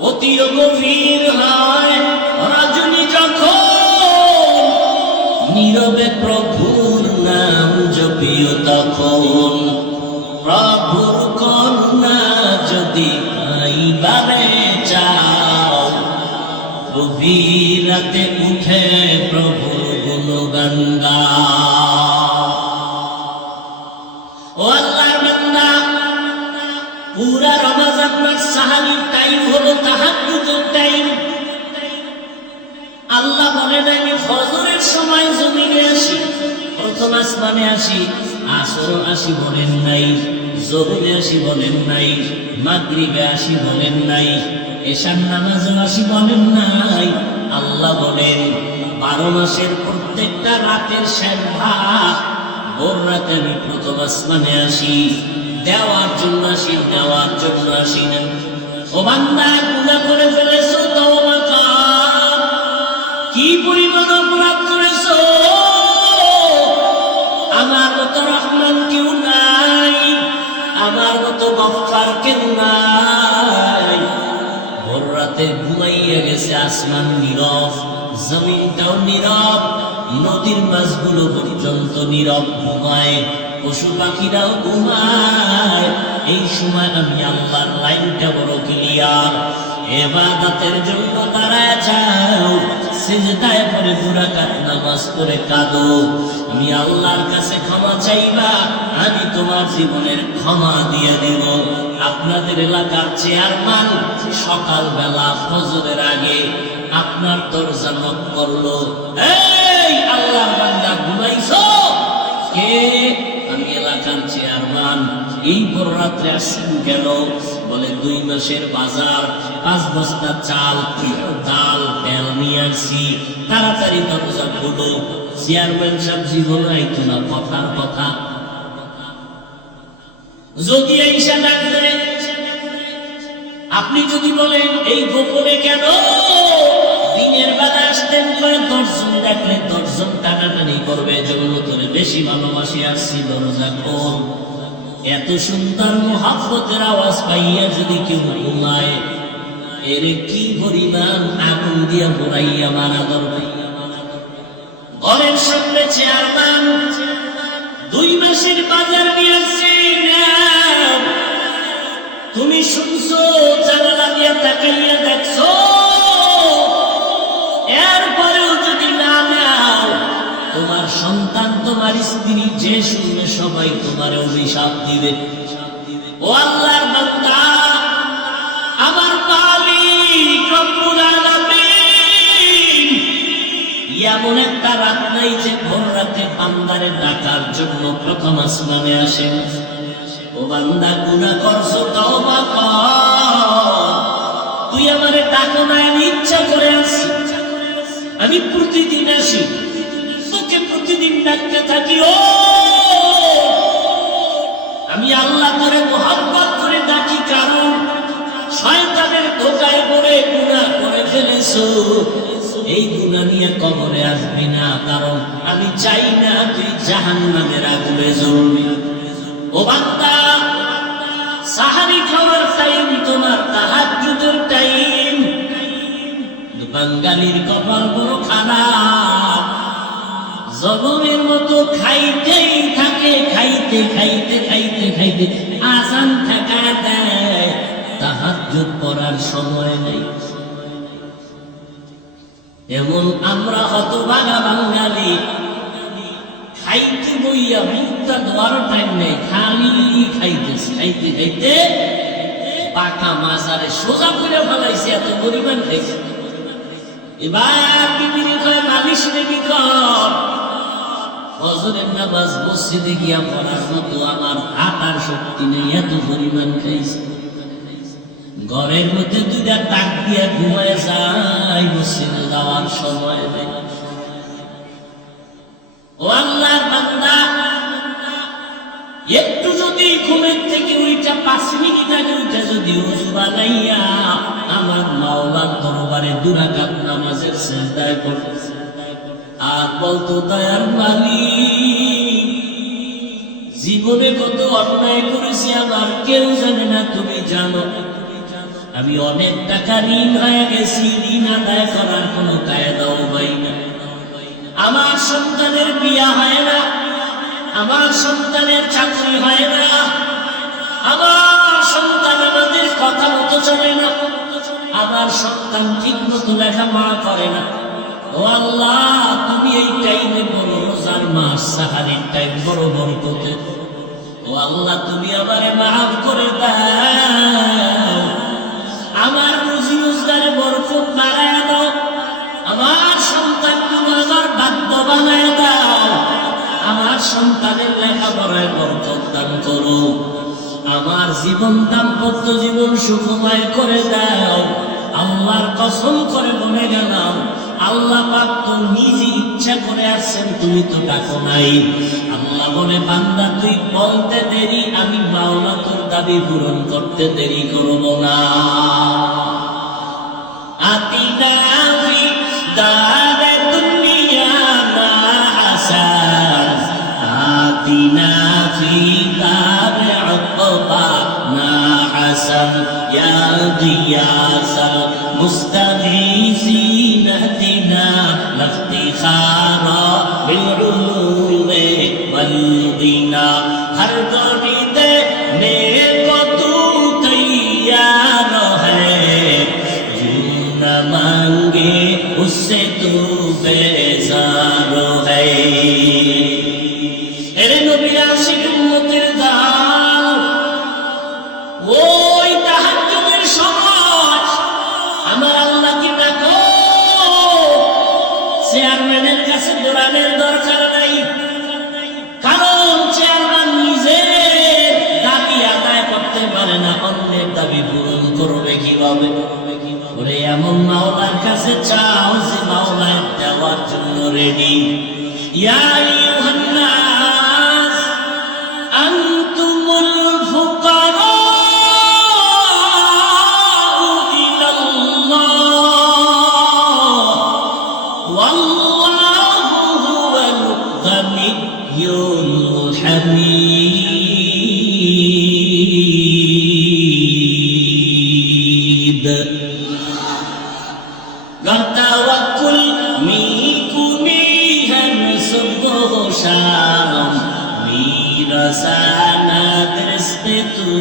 অতিও গভীর হয় রজনী যখন, নীরবে প্রভুর নাম জপিও তখন। প্রভুর করুণা যদি পাইবারে চাও, গভীর রাতে উঠে প্রভুর গুণগান গাও। ও আল্লাহর বান্দা, পুরা রমজান মাস সাহারির টাইম হলো তাহাজ্জুদের টাইম। আল্লাহ বলেন আমি ফজরের সময় জমিনে আসি, প্রথম আসমানে আসি, আসর আসি বলেন নাই, জোহরে আসি বলেন নাই, মাগরিবে আসি বলেন নাই, এশার নামাজে আসি বলেন নাই। আল্লাহ বলেন 12 মাসের প্রত্যেকটা রাতের শেষ ভাগ ভোর রাতে আমি প্রথম আসমানে আসি, দেওয়ার জন্য আসি, নেওয়ার জন্য আসি না। ও বান্দা, গুনাহ করে ফেলেছো, তওবা কর। কি পরিমাণ অপরাধ করেছো, আমার মতো রহমান কেউ নাই, আমার মতো গফফার কেউ নাই। ভোর রাতে ঘুমাইয়া গেছে, আসমান নীরব, জমিনটাও নীরব, নদীর মাছগুলো পর্যন্ত নীরব ঘুমায়, পশু পাখিরাও ঘুমায়। এই সময় আমি আল্লাহর লাইনটা বড় ক্লিয়ার। ইবাদতের জন্য দাঁড়ায় যাও, সিজদায় পড়ে 2 রাকাত নামাজ পড়ে কাঁদো, আমি আল্লাহর কাছে ক্ষমা চাইবা, আমি তোমার জীবনের ক্ষমা দিয়ে দেব। আপনাদের এলাকার চেয়ারম্যান সকালবেলা ফজরের আগে আপনার দরজা নক করলো, এই আল্লাহর বান্দা ঘুমাইছো? কে? আমি এলাকার চেয়ারম্যান। এই ভোর রাত্রে আসছেন কেন? বলে 2 মাসের বাজার, 5 বস্তা চাল, ডাল, তেল নিয়ে আসছি, তাড়াতাড়ি দরজা খোলো। চেয়ারম্যান সাহেব জীবন আইতো না, কথার কথা। যদি আইসা ডাকলে, আপনি যদি বলেন এই গোপনে কেন দিনের বেলা আসতেন, করে 10 জন ডাকলে 10 জন টানাটানি করবে, জন্য তোরে বেশি ভালোবাসি আসছি, দরজা খোল। এত সুন্দর মোহাব্বতের আওয়াজ পাইয়া যদি কেউ ঘুমায়, এর কি পরিমাণ আগুন দিয়া পোড়াইয়া মারা দরকার। ঘরের সামনে চেয়ারম্যান 2 মাসের বাজার নিয়ে আসছে, তুমি শুনছো, জানালা দিয়া তাকাইয়া দেখছো, এরপরেও যদি না নাও, তোমার সন্তান, তোমার স্ত্রী যে শুনবে সবাই তোমার অভিশাপ দিবে। ও আল্লাহর বান্দা, আমার মালিক রব্বুল আলামিন এমন একটা রাত নাই যে ভোর রাতে বান্দারে ডাকার জন্য প্রথম আসমানে আসেন। ও বান্দা, গুনাহ করছো, তওবা কর। তুই আমারে ডাকো না, আমি ইচ্ছা করে আসি, আমি প্রতিদিন আসি, তোকে প্রতিদিন ডাকতে থাকি। ও আমি আল্লাহ করে মোহাব্বত করে ডাকি, কারণ শয়তানের ধোঁকায় পড়ে গুনাহ করে ফেলেছো। এই গুনাহ নিয়ে কবরে আসবি না, কারণ আমি চাই না তুই জাহান্নামের আগুনে জ্বলবি। ও বান্দা, সাহারি খাওয়ার টাইম, তোমার তাহাজ্জুদের টাইম। বাঙালির কপাল বড় খারাপ, জগমের মতো খাইতেই থাকে, খাইতে খাইতে খাইতে খাইতে আজান থাকা দেয়, তাহাজ্জুদ পড়ার সময় নেই। এমন আমরা হতভাগা বাঙালি, খাইতে বইয়া মুখটা ধোয়ার টাইম নেই, খালি খাইতেছে, খাইতে খাইতে পাকা মাজারে সোজা করে ফেলাইছে, এত পরিমাণ খাইছে। এবার বিবির কয়, মালিশ নাকি কর। ফজরের নামাজ মসজিদে গিয়া পড়ার মতো আমার হাঁটার শক্তি নেই, এত পরিমাণ খাইছে। ঘরের মধ্যে 2টা টাক দিয়া ঘুমায় যায়, মসজিদে যাওয়ার সময় নেই। ও আল্লাহর বান্দা, একটু যদি ঘুমের থেকে উইটা 5 মিনিট আগে উঠে যদি ওযু বানাইয়া আমার মাওলার দরবারে 2 রাকাত নামাজের সিজদায় পড়ে আর বলতো, দয়ার মালিক, জীবনে কত অন্যায় করেছি আমার কেউ জানে না, তুমি জানো। আমি অনেক টাকা ঋণ হয়ে গেছি, ঋণ আদায় করার কোনো কায়দাও পাই না। আমার সন্তানের বিয়া হয় না, আমার সন্তানের চাকরি হয় না, আমার সন্তান আমাদের কথা মতো চলে না, আমার সন্তান ঠিক মতো লেখাপড়া করে না। ও আল্লাহ, তুমি এই টাইমে বড় রোজার মাস, সাহারির টাইম বড় বরকতের। ও আল্লাহ, তুমি আমারে মাফ করে দাও, আমার রুজি রোজগারে বরকত বাড়ায় দাও, আমার সন্তানগুলো আমার বাধ্য বানায় দাও, আমার সন্তানের লেখাপড়ায় বরকত দান করো, আমার জীবন দাম্পত্য জীবন সুখময় করে দাও। আল্লাহর কসম করে বলে গেলাম, আল্লাহ পাক তো নিজে ইচ্ছা করে আসছেন, তুমি তো ডাকো নাই। আল্লাহ বলে, বান্দা তুই বলতে দেরি, আমি মাওলা তোর দাবি পূরণ করতে দেরি করব না। আতিনা ফি দারে দুনিয়া মা হাসান, আতিনা ফি দারে উকবা মা হাসান, ইয়া গিয়াসাল মুস্তাগীসিন আহদিনা লাফতিখারা বিল উলুমে ওয়াল গিনা। হর গরিদে নেকো তু তৈয়ার হ্যায়, जो न मांगे उससे तू बेजार है। এরে নবীর আশিক উম্মতের দল, ওই তাহাজ্জুদের সময় আমার আল্লাহকে ডাকো। চেয়ারম্যানের কাছে দৌড়ানোর দরকার নাই, কারণ চেয়ারম্যান নিজে কিভাবে? ওরে এমন মাওলার কাছে চাও যে মাওলায় দেওয়ার জন্য রেডি। ইয়া আইয়ুহান নাস আনতুমুল ফুকারা ইলাল্লাহ ওয়াল্লাহু হুয়াল গানিয়্যুল Hamid. Gartawakkul mikumihan subuh shalom mirasana drespetu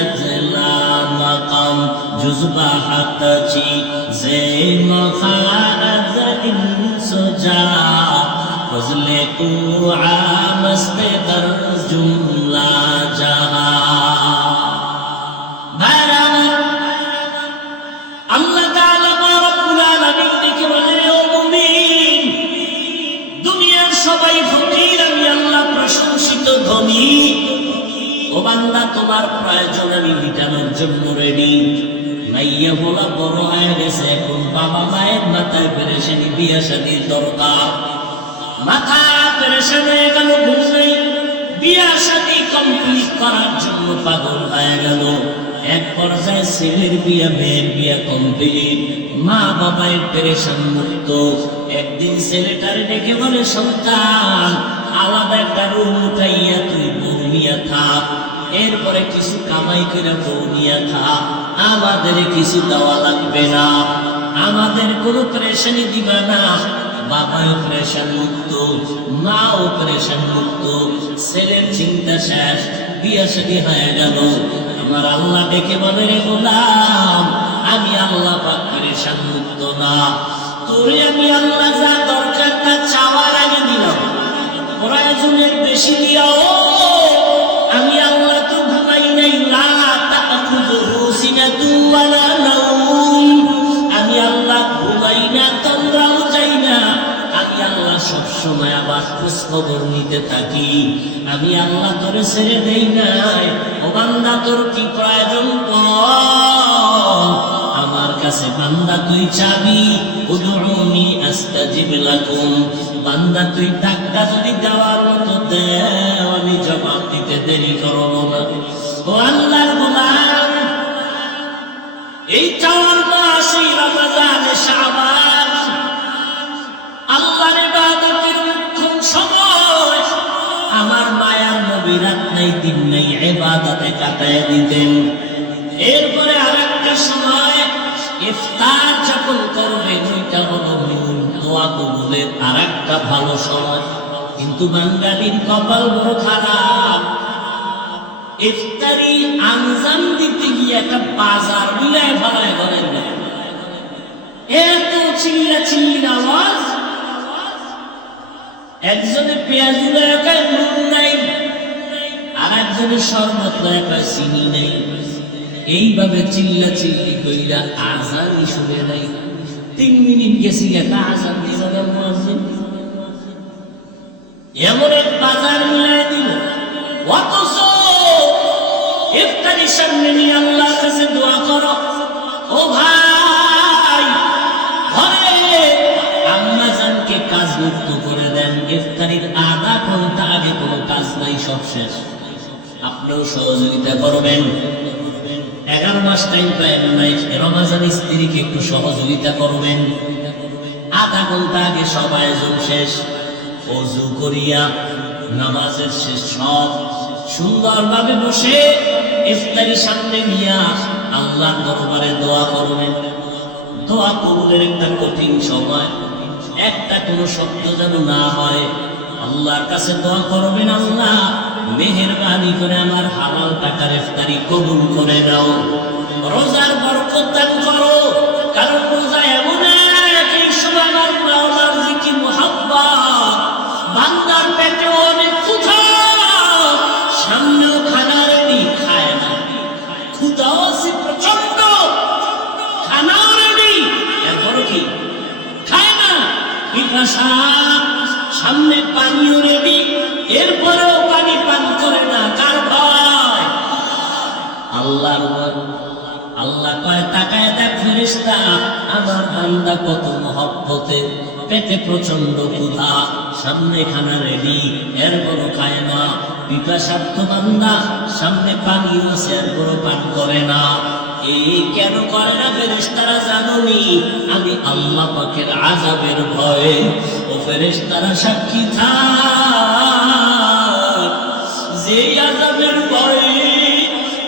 ajla maqam juzba hatachi ze makharad insuja fazle tu amaste dar jumla jaha। আল্লাহ তাআলা রব্বুল আলামিন দেখে বলেন, ও মুমিন, দুনিয়ার সবাই ফকির, আমি আল্লাহ প্রশংসিত ধনী। ও বান্দা, তোমার প্রয়োজন আমি মিটানোর জন্য রেডি। মাইয়া বলা বড় হয়ে গেছে, এখন বাবা মায়ের মাথায় পেরেশানি, বিয়া শাদীর দরকার। মাথা পেরেশান হয়ে গেল, ঘুম নেই, বিয়া শাদী কমপ্লিট করার জন্য পাগল হয়ে গেল। এক পর্যায়ে ছেলের বিয়া, মেয়ের বিয়া কমপ্লিট, মা বাবায় পেরেশান মুক্ত। একদিন ছেলেটারে ডেকে বলে, সন্তান, আলাদা একটা রুম উঠাইয়া তুই বউ নিয়া থাক, এরপরে কিছু কামাই করে বউ নিয়া থাক, আমাদের কিছু দেওয়া লাগবে না, আমাদের কোনো পেরেশানি দিবা না। বাবাও পেরেশান মুক্ত, মাও পেরেশান মুক্ত, ছেলের চিন্তা শেষ, বিয়া শাদী হয়ে গেল। আমার আল্লাহ ডেকে বলে, রে গোলাম, আমি আল্লাহ পাক পেরেশান মুক্ত না, তোরে আমি আল্লাহ যা দরকার তা চাওয়ার আগে দিলাম, প্রয়োজনের বেশি দিয়াও। আমি আল্লাহ তো ঘুমাই নাই, লা তাখুযুহু সিনাতুন ওয়ালা নাওম, আমি আল্লাহ ঘুমাই না, তোমরাও যাই না। আমি আল্লাহ সবসময় আবার খোঁজ খবর নিতে থাকি, আমি আল্লাহ তোরে ছেড়ে দেই নাই। ও বান্দা, তোর কি প্রয়োজন বল, আমার কাছে বান্দা তুই চাবি। উদউনি আস্তাজিব লাকুম, বান্দা তুই ডাকটা যদি দেওয়ার মতো দেও, আমি জবাব দিতে দেরি করব না। ও আল্লাহর গোলাম, এই চাওয়ার মাস এই রমজান শাবান, আল্লাহর ইবাদতের উত্তম সময়। আমার মায়ার নবী রাত নাই দিন নাই ইবাদতে কাটায় দিতেন। এরপরে আরেকটা সময় ইফতার যখন করবেন, ওইটা হলো দোয়া কবুলের আরেকটা ভালো সময়। কিন্তু বাঙালির কপাল বড় খারাপ, ইফতারি আঞ্জাম দিতে গিয়ে একটা বাজার মিলায় ফেলায় ঘরের না, এত চিল্লা চিল্লির আওয়াজ। একজনে পেঁয়াজ এলাকায় নুন নাই, আর একজনের শরবত এলাকায় চিনি নেই। এইভাবে চিল্লা চিল্লি কইরা আজানই শুনে নাই। 3 মিনিট গেছি, একটা আজান দিয়ে যাবেন মুয়াজ্জিন, এমন এক বাজার মিলাই দিল। অথচ ইফতারির সামনে নিয়ে আল্লাহর কাছে দোয়া করো। ও ভাই, ঘরে আম্মা জানকে কাজ মুক্ত করে দেন, ইফতারির আধা ঘন্টা আগে কোনো কাজ নাই, সব শেষ। আপনিও সহযোগিতা করবেন। 11 মাস টাইম পায় নাই, রমজান স্ত্রীকে একটু সহযোগিতা করবেন। আধা ঘন্টা আগে সব আয়োজন শেষ, ওযু করিয়া নামাজের শেষ, সব সুন্দরভাবে বসে ইফতারি সামনে নিয়া আল্লাহর দরবারে দোয়া করবেন। দোয়া কবুলের একটা কঠিন সময়, একটা কোনো শব্দ যেন না হয়। আল্লাহর কাছে দোয়া করবেন, আল্লাহ মেহেরবানি করে আমার হালাল টাকার ইফতারি কবুল করে নাও, রোজার বরকত দান করো। কারণ রোজা এমন এক সময় আমার মাওলার জিকির মুহাব্বত, বান্দার পেটে অনেক ক্ষুধা, সামনেও খানা রেডি, খায় না, ক্ষুধাও আছে প্রচন্ড, খানাও রেডি, এরপর কি খায় না, পিপাসা, সামনে পানিও রেডি, এরপরেও পানি পান করে না। কার ভয়? আল্লাহর ভয়। আল্লাহ হয় তাকায় দেখ ফেরেশতা আমার বান্দা কত মহব্বতে, পেটে প্রচন্ড ক্ষুধা, সামনে খানা রেডি, এরপরও খায় না। পিপাসার্থ বান্দা, সামনে পানি আছে এরপরও পান করে না। এই কেন করে না ফেরেশতারা জানোনি? আমি আল্লাহ পাকের আযাবের ভয়ে। ও ফেরেশতারা সাক্ষী থাক, যে আযাবের ভয়ে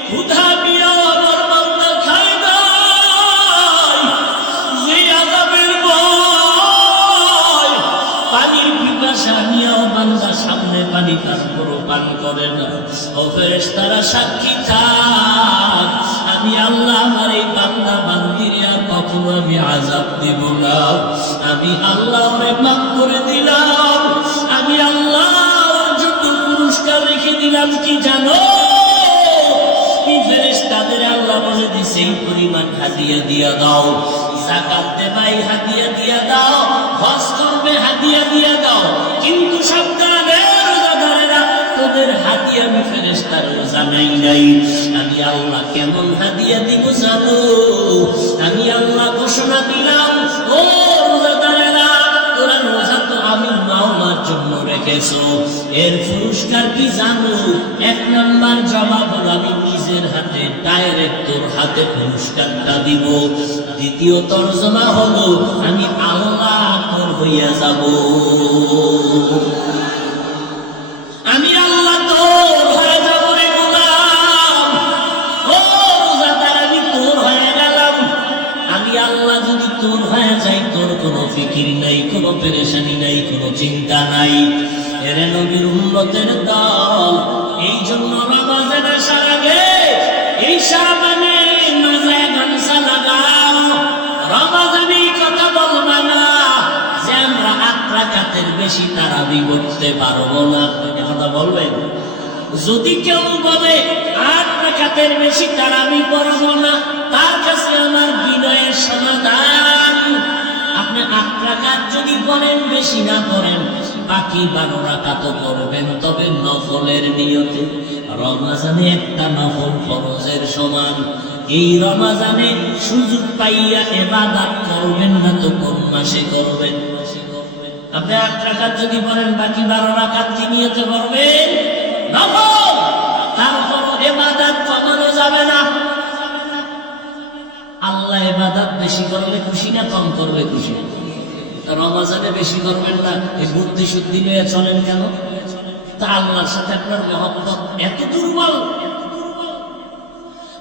ক্ষুধা নিয়েও আমার বান্দা খায় নাই, যে আযাবের ভয় পানির পিপাসা নিয়েও বান্দা সামনে পানি তারপরও পান করে না। ও ফেরেশতারা সাক্ষী থাক, আমি আল্লাহ আমার এই বান্দা বান্দিরে আর কখনো আমি আযাব দেব না। আমি আল্লাহ ওরে মাফ করে দিলাম, আমি আল্লাহ ওর জন্য পুরস্কার রেখে দিলাম কি জানো? এই ফেরেশতাদের আল্লাহ বলে দিছে এই পরিমাণ হাদিয়া দিয়া দাও, যাকাত দেবাই হাদিয়া দিয়া দাও, হজ করবে হাদিয়া দিয়া দাও। কিন্তু সাবধানে রোজাদারেরা, তোদের হাদিয়া আমি ফেরেশতারও জানাই নাই। আমি আল্লাহ কেমন হাদিয়া দিব জানো? আমি আল্লাহ ঘোষণা দিলাম, ও রোজাদারেরা, তোরা রোজা তো আমি মাওলার জন্য রেখেছো, এর পুরস্কার কি জানো? 1 নাম্বার জবাব হলো আমি নিজের হাতে ডাইরেক্ট তোর হাতে পুরস্কারটা দিব। দ্বিতীয় তরজমা হলো আমি আল্লাহ তোর হইয়া যাব, আমি আল্লাহ তোর হয়ে যাব রে গোলাম। ও রোজাদার, আমি তোর হয়ে গেলাম। আমি আল্লাহ যদি তোর হয়ে যাই, তোর কোনো ফিকির নাই, কোনো পেরেশানি নাই, কোনো চিন্তা নাই। এরে নবীর উম্মতের দল, এই জন্য রমজান আসার আগে এই শাবানে মাথায় গামছা লাগাও। রমজানে কথা বলবা না যে আমরা 8 রাকাতের বেশি তারাবি করতে পারবো না, এ কথা বলবেন? যদি কেউ বলে 8 রাকাতের বেশি তারাবি করবো না, তার কাছে আমার বিনয়ের সমাধান, আপনি 8 রাকাত যদি পড়েন, বেশি না পড়েন, বাকি 12 রাকাতও করবেন, তবে নফলের নিয়তে। রমজানে একটা নফল ফরজের সমান। এই রমজানে সুযোগ পাইয়া ইবাদত করবেন না তো কোন মাসে করবেন? আপনি 8 রাকাত যদি পড়েন, বাকি 12 রাকাত কি নিয়তে পড়বেন? নফল। তারপর ইবাদত কমানো যাবে না। আল্লাহ ইবাদত বেশি করলে খুশি না কম করবে খুশি? রমজানে বেশি করবেন না, এই বুদ্ধি শুদ্ধি নিয়ে চলেন কেন? তা আল্লাহর সাথে আপনার মহব্বত এত দুর্বল,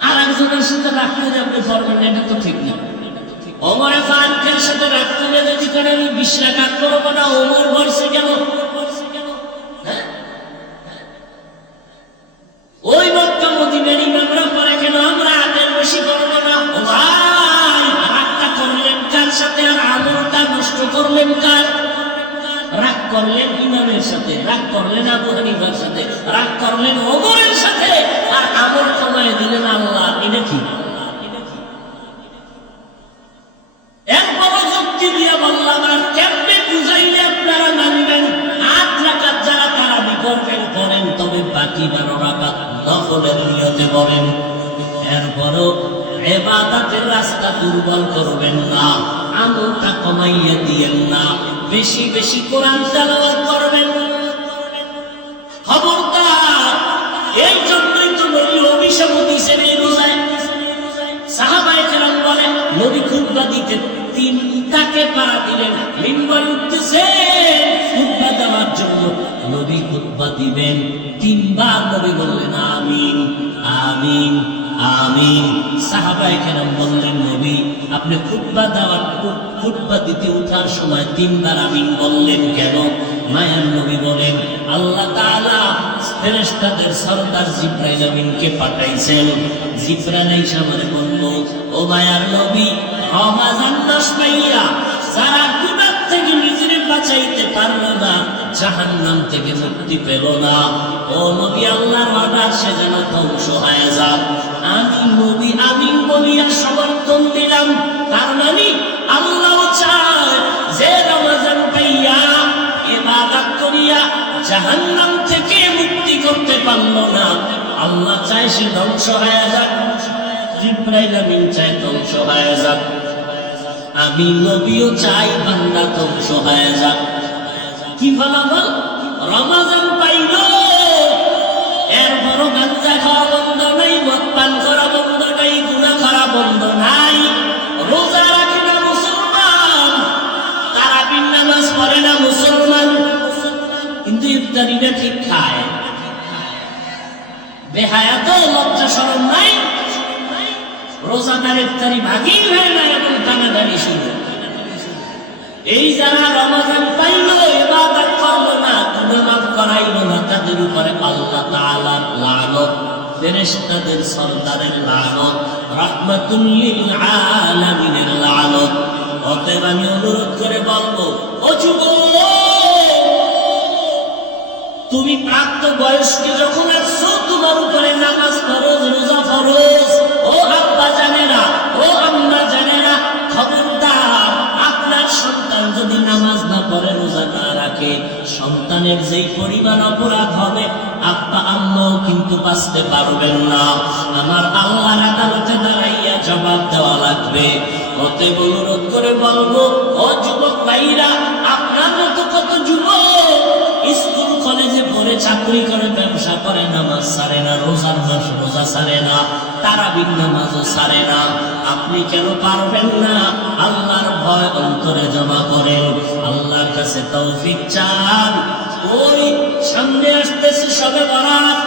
আর একজনের সাথে রাগ করে আপনি করবেন, এটা তো ঠিক না। ওমরে ফারুকের সাথে রাগ করে যদি করে আমি 20 রাকাত করবো না, ওমর বলছে কেন? ওই মক্কা মদিনার ইমামরা পরে কেন আমরা 8-এর বেশি করবো না? ও ভাই, রাগটা করলেন কার সাথে আর আমলটা নষ্ট করলেন কার? রাগ করলেন ইমামের সাথে, রাগ করলেন আবু হানিফার সাথে, রাগ করলেন ওমরের সাথে, আর আমল কমায় দিলেন আল্লাহ। এটা কি? এরপরও যুক্তি দিয়া বললাম, আর কেমনে বুঝাইলে আপনারা মানবেন? 8 রাকাত যারা তারাবি করবেন করেন, তবে বাকি 12 রাকাত নফলের নিয়তে করেন। এরপরও ইবাদতের রাস্তা দুর্বল করবেন না, আমলটা কমাইয়া দিয়েন না, বেশি বেশি কোরআন তেলাওয়াত করবেন। খবরদার, এই জন্যই তো নবী অভিশাপ দিয়েছেন এই রোজায়। সাহাবায়ে কেরাম বলেন, নবী খুতবা দিতেন, 3 তাকে পাড়া দিলেন, মিম্বার উঠতেছেন খুতবা দেওয়ার জন্য। নবী খুতবা দিবেন, 3 বার নবী বললেন আমিন আমিন আমিন। সাহাবায়ে কেরাম বললেন, নবী আপনি খুতবা দিতে উঠার সময় 3 বার আমিন বললেন কেন? মায়ার নবী বলেন, আল্লাহ তাআলা ফেরেশতাদের সরদার জিবরাইল আমিনকে পাঠাইছেন। জিবরাইল এসে আমারে বলল, ও মায়ার নবী, রমজান মাস পাইয়া যারা গুনাহ থেকে নিজের বাঁচাইতে পারলো না, জাহান্নাম থেকে মুক্তি পেল না, ও নবী আল্লাহর অর্ডার সে যেন ধ্বংস হয়ে যাক। আমি নবী আমিন বলিয়া সমর্থন দিলাম। তার মানে আল্লাহ চায় যে রমজান পাইয়া ইবাদত করিয়া জাহান্নাম থেকে মুক্তি করতে পারলো না, আল্লাহ চায় সে ধ্বংস হয়ে যাক। জিবরাইল আমিন চায় ধ্বংস হয়ে যাক, আমি নবীও চাই বান্দা ধ্বংস হয়ে যাক। কি ফলাফল? রমাজান পাইল, এরপরও গাঞ্জা খাওয়া বন্ধ নাই, মদ পান করা বন্ধ নাই, গুনাহ করা বন্ধ নাই, রোজা রাখে না মুসলমান, তারাবির নামাজ পড়ে না মুসলমান, কিন্তু ইফতারিটা ঠিক খায়। বেহায়াত, লজ্জা শরম নাই, রোজাদার ইফতারি ভাগই হয় না, এবং টানাটানি শুরু। এই যারা রমাজান পাইল, ইবাদত করলো না, গুনাহ মাফ করাইলো না, তাদের উপরে আল্লাহ তাআলার লানত, ফেরেশতাদের সরদারের লানত, রাহমাতুল লিল আলামিনের লানত। অতএব আমি অনুরোধ করে বলবো, ও যুবক, তুমি প্রাপ্ত বয়স্কে যখন আসছো, তোমার উপরে নামাজ ফরজ, রোজা ফরজ। ও আব্বা জানেরা, ও আম্মা জানেরা, খবরদার, আপনার সন্তান যদি নামাজ না পড়ে, রোজা না রাখে, সন্তানের যেই পরিমাণ অপরাধ হবে, আব্বা আম্মাও কিন্তু বাঁচতে পারবেন না। আমার আল্লাহর আদালতে দাঁড়াইয়া জবাব দেওয়া লাগবে। অতএব অনুরোধ করে বলবো, ও যুবক ভাইরা, আপনার মতো কত যুবক স্কুল কলেজে পড়ে, চাকরি করে, ব্যবসা করে, নামাজ ছাড়ে না, রোজার মাস রোজা ছাড়ে না, তারাবির নামাজও ছাড়ে না। আপনি কেন পারবেন না? আল্লাহর ভয় অন্তরে জমা করেন, আল্লাহর কাছে তৌফিক চান। ওই সামনে আসতেছে শবে বরাত,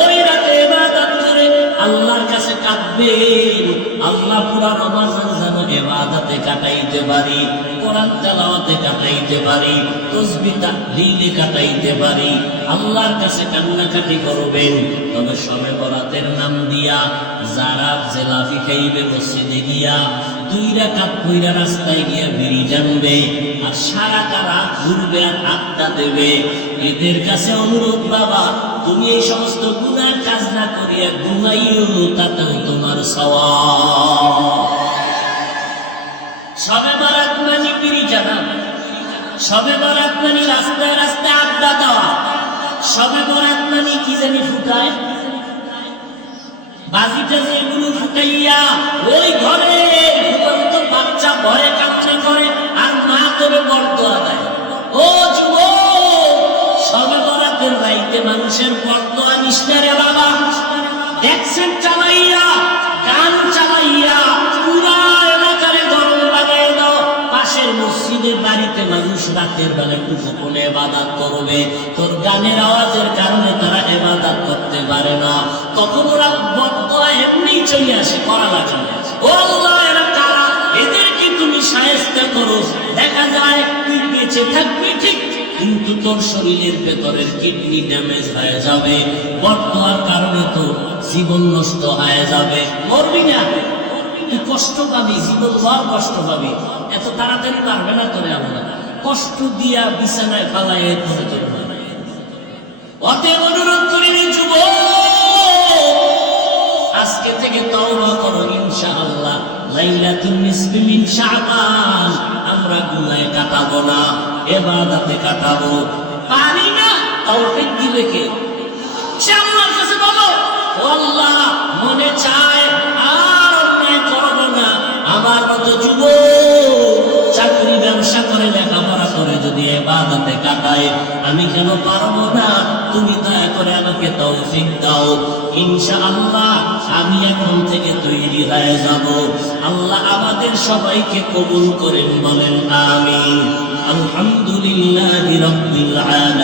ওই রাতে ইবাদত করে আল্লাহর কাছে কাঁদবেন, আল্লাহ পুরা রমাজান যেন ইবাদতে কাটাইতে পারি, কোরআন তেলাওয়াতে কাটাইতে পারি, তাসবিহ তাহলিলে কাটাইতে পারি, আল্লাহর কাছে কান্নাকাটি করবেন। তবে শবে বরাতের নাম দিয়া যারা জেলাফি খাইবে, মসজিদে গিয়া 2 রাকাত পইরা রাস্তায় গিয়া বিড়ি টানবে, আর সারাটা রাত ঘুরবে আর আড্ডা দেবে, এদের কাছে অনুরোধ, বাবা তুমি এই সমস্ত গুনাহ কাজ না করিয়া ঘুমাইও, তাতেও তোমার সওয়াব। শবে বরাত মানে বিড়ি টানা, শবে বরাত মানে রাস্তায় রাস্তায় আড্ডা দেওয়া, শবে বরাত মানে কি জানি ফুটায়, বাজিটা যেগুলো ফুটাইয়া ওই ঘরে ঘুমন্ত বাচ্চা ঘরে কান্না করে আর মা করে বরদোয়া দেয়। ও যুবক, শবে বরাতের রাইতে মানুষের বরদোয়া নিষ্ঠা রে বাবা। ট্যাক্সের চালাইয়া, গান চালাইয়া পুরা এলাকারে গরম বাগায় দাও। পাশের মসজিদের বাড়িতে মানুষ রাতের বেলা একটু গোপনে ইবাদত করবে, তোর গানের আওয়াজের কারণে তারা ইবাদত করতে পারে না, তখন ওরা বরদোয়া এমনি চলে আসে, করা লাগে না। ও আল্লাহ, এরা কারা? এদেরকে তুমি শায়েস্তা করো। দেখা যায় তুই বেঁচে থাকবি ঠিক, কিন্তু তোর শরীরের ভেতরের কিডনি ড্যামেজ হয়ে যাবে, বরদোয়ার কারণে তোর জীবন নষ্ট হয়ে যাবে। মরবি না, তুই কষ্ট পাবি, জীবন ভর কষ্ট পাবি, এত তাড়াতাড়ি পারবে না তোরে আল্লাহ, কষ্ট দিয়া বিছানায় ফালাইয়ে তোরে তোর। অতএব অনুরোধ করিনি যুবক, আজকে থেকে তওবা করো, ইনশাআল্লাহ লাইলাতুন নিসফি মিন শাবান আমরা গুনাহে কাটাবো না, ইবাদতে কাটাবো। পারি না, তৌফিক দিলে কে? সে আল্লাহর কাছে বলো, ও আল্লাহ, মনে চায় আর অন্যায় করবো না, আমার মতো যুবক চাকরি ব্যবসা করে লেখাপড়া করে যদি ইবাদতে কাটায়, আমি কেন পারবো না? তুমি দয়া করে আমাকে তৌফিক দাও। ইনশাআল্লাহ আমি এখন থেকে তৈরি হয়ে যাব। আল্লাহ আমাদের সবাইকে কবুল করেন, বলেন আমিন। আলহামদুলিল্লাহি রাব্বিল আলামিন।